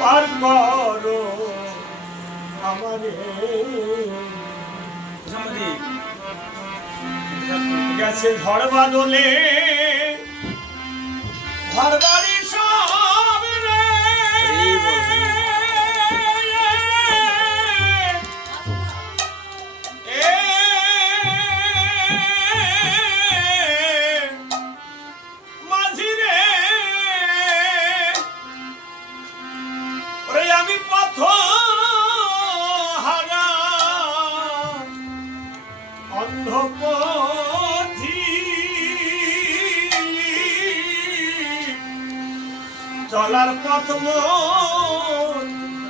পার করো আমারে। গেছে ঝড় বাদলে ঘর বাড়ি সব রে। চলার পথ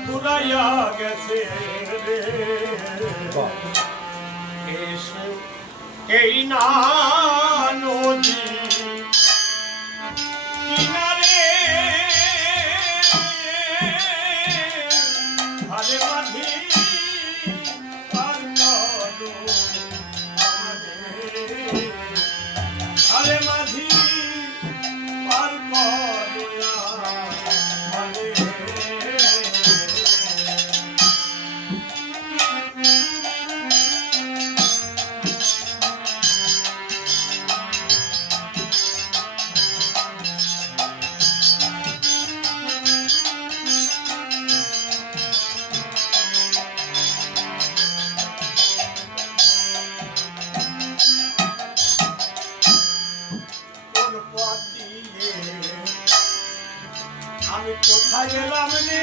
মুলাইয়া গেছে এই না নদী আমি কোথায় গেলাম রে?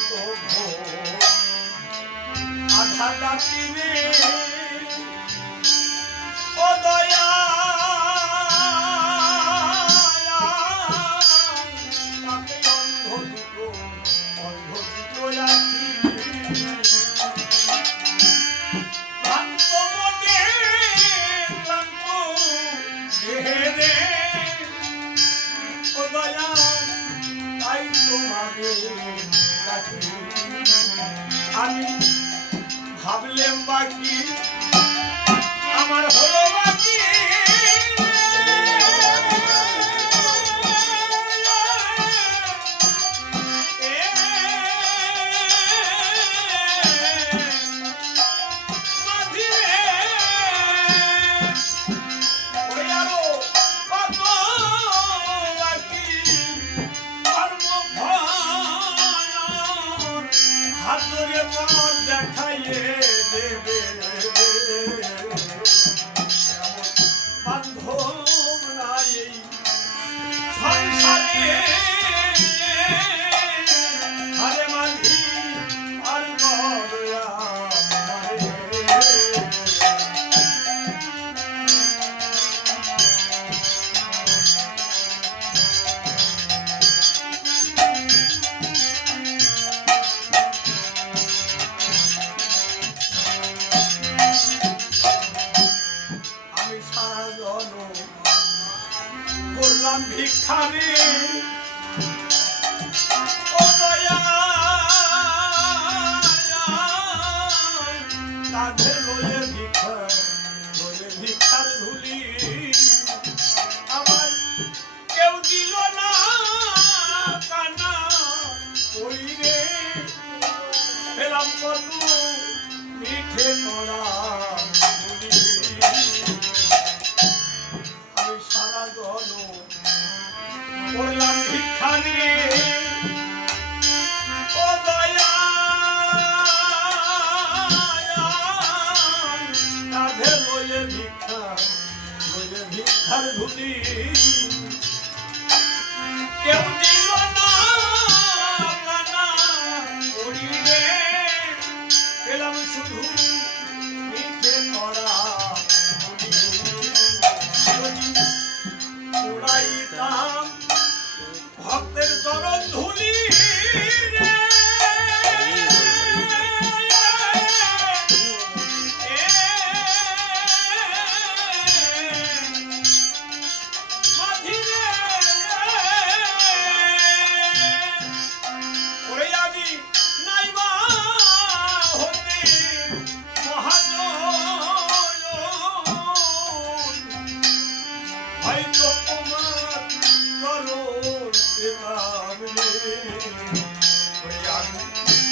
প্রভু আধা রাত্রি মে ও দয়া আমি ভাবলেম বাকি আমার হলো por tu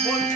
বলছি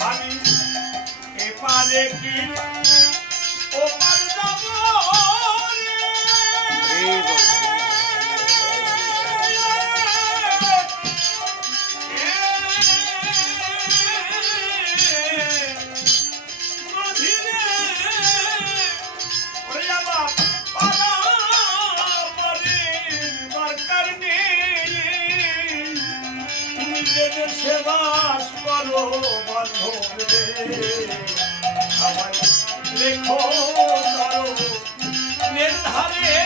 আমি এপারে কি? ও যাব রে। লেখো ধারে